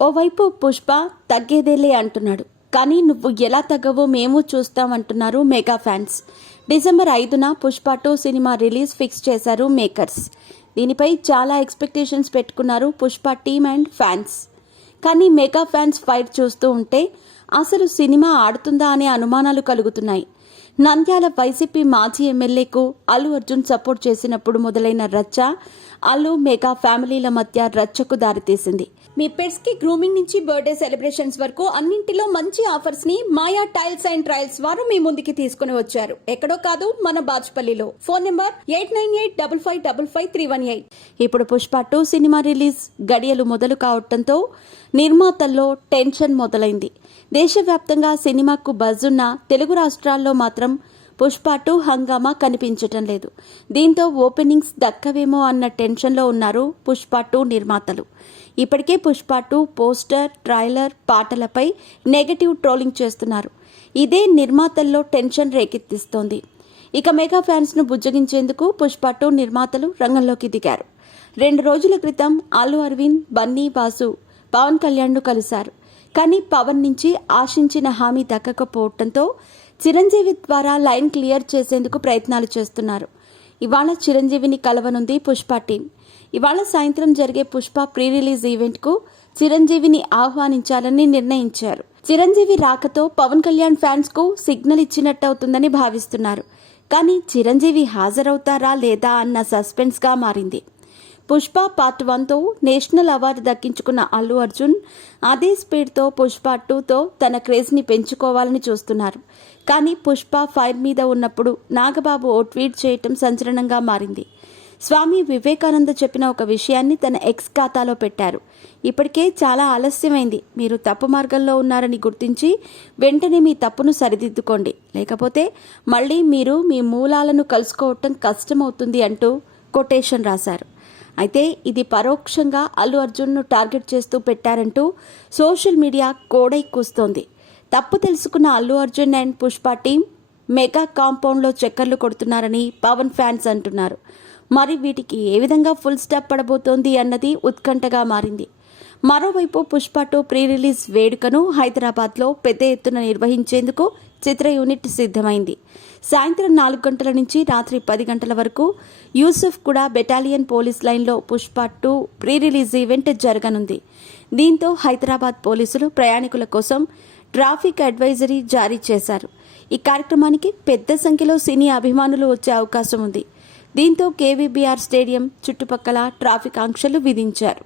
ఓవైపు పుష్ప తగ్గేదేలే అంటున్నాడు. కానీ నువ్వు ఎలా తగ్గవో మేము చూస్తామంటున్నారు మెగా ఫ్యాన్స్. డిసెంబర్ 5న పుష్ప 2 సినిమా రిలీజ్ ఫిక్స్ చేశారు మేకర్స్. దీనిపై చాలా ఎక్స్పెక్టేషన్స్ పెట్టుకున్నారు పుష్ప టీమ్ అండ్ ఫ్యాన్స్. కానీ మెగా ఫ్యాన్స్ ఫైట్ చూస్తూ ఉంటే అసలు సినిమా ఆడుతుందా అనే అనుమానాలు కలుగుతున్నాయి. నంద్యాల వైసీపీ మాజీ ఎమ్మెల్యేకు అల్లు అర్జున్ సపోర్ట్ చేసినప్పుడు మొదలైన రచ్చ అల్లు మెగా ఫ్యామిలీల మధ్య రచ్చకు దారితీసింది. మీ పెట్స్ కి గ్రూమింగ్ నుంచి బర్త్డే సెలబ్రేషన్స్ వరకు అన్నింటిలో మంచి ఆఫర్స్ ని మాయా టైల్స్ అండ్ ట్రయల్స్ వారు మీ ముందుకి తీసుకుని వచ్చారు. ఎక్కడో కాదు, మన బాజ్పల్లిలో. Phone number 8985555318. ఇప్పుడు పుష్ప 2 సినిమా రిలీజ్ గడియలు మొదలు కావడంతో నిర్మాతల్లో టెన్షన్ మొదలైంది. దేశవ్యాప్తంగా సినిమాకు బజ్ ఉన్న తెలుగు రాష్ట్రాల్లో మాత్రం పుష్ప 2 హంగామా కనిపించటం లేదు. దీంతో ఓపెనింగ్స్ దక్కవేమో అన్న టెన్షన్లో ఉన్నారు పుష్ప 2 నిర్మాతలు. ఇప్పటికే పుష్ప 2 పోస్టర్, ట్రైలర్, పాటలపై నెగటివ్ ట్రోలింగ్ చేస్తున్నారు. ఇదే నిర్మాతల్లో టెన్షన్ రేకెత్తిస్తోంది. ఇక మెగా ఫ్యాన్స్ను బుజ్జగించేందుకు పుష్ప 2 నిర్మాతలు రంగంలోకి దిగారు. 2 రోజుల క్రితం అల్లు అరవింద్, బన్నీ వాసు పవన్ కళ్యాణ్ను కలిశారు. కానీ పవన్ నుంచి ఆశించిన హామీ దక్కకపోవడంతో చిరంజీవి ద్వారా లైన్ క్లియర్ చేసేందుకు ప్రయత్నాలు చేస్తున్నారు. ఇవాళ చిరంజీవిని కలవనుంది పుష్ప టీం. ఇవాళ సాయంత్రం జరిగే పుష్ప ప్రీ రిలీజ్ ఈవెంట్కు చిరంజీవిని ఆహ్వానించాలని నిర్ణయించారు. చిరంజీవి రాకతో పవన్ కళ్యాణ్ ఫ్యాన్స్కు సిగ్నల్ ఇచ్చినట్టవుతుందని భావిస్తున్నారు. కానీ చిరంజీవి హాజరవుతారా లేదా అన్న సస్పెన్స్గా మారింది. పుష్ప పార్ట్ 1తో నేషనల్ అవార్డు దక్కించుకున్న అల్లు అర్జున్ అదే స్పీడ్తో పుష్ప 2తో తన క్రేజ్ని పెంచుకోవాలని చూస్తున్నారు. కానీ పుష్ప ఫైర్ మీద ఉన్నప్పుడు నాగబాబు ఓ ట్వీట్ చేయటం సంచలనంగా మారింది. స్వామి వివేకానంద చెప్పిన ఒక విషయాన్ని తన ఎక్స్ ఖాతాలో పెట్టారు. ఇప్పటికే చాలా ఆలస్యమైంది. మీరు తప్పు మార్గంలో ఉన్నారని గుర్తించి వెంటనే మీ తప్పును సరిదిద్దుకోండి. లేకపోతే మళ్ళీ మీరు మీ మూలాలను కలుసుకోవటం కష్టమవుతుంది అంటూ కొటేషన్ రాశారు. అయితే ఇది పరోక్షంగా అల్లు అర్జున్ను టార్గెట్ చేస్తూ పెట్టారంటూ సోషల్ మీడియా కోడై కూస్తోంది. తప్పు తెలుసుకున్న Allu Arjun and Pushpa team mega కాంపౌండ్లో చక్కర్లు కొడుతున్నారని పవన్ ఫ్యాన్స్ అంటున్నారు. మరి వీటికి ఏ విధంగా ఫుల్ స్టాప్ పడబోతోంది అన్నది ఉత్కంఠగా మారింది. మరోవైపు పుష్ప 2 ప్రీ రిలీజ్ వేడుకను హైదరాబాద్లో పెద్ద ఎత్తున నిర్వహించేందుకు చిత్ర యూనిట్ సిద్ధమైంది. సాయంత్రం 4 గంటల నుంచి రాత్రి 10 గంటల వరకు యూసుఫ్ కూడా బెటాలియన్ పోలీస్ లైన్లో పుష్ప 2 ప్రీ రిలీజ్ ఈవెంట్ జరగనుంది. దీంతో హైదరాబాద్ పోలీసులు ప్రయాణికుల కోసం ట్రాఫిక్ అడ్వైజరీ జారీ చేశారు. ఈ కార్యక్రమానికి పెద్ద సంఖ్యలో సినీ అభిమానులు వచ్చే అవకాశం ఉంది. దీంతో కేవీబీఆర్ స్టేడియం చుట్టుపక్కల ట్రాఫిక్ ఆంక్షలు విధించారు.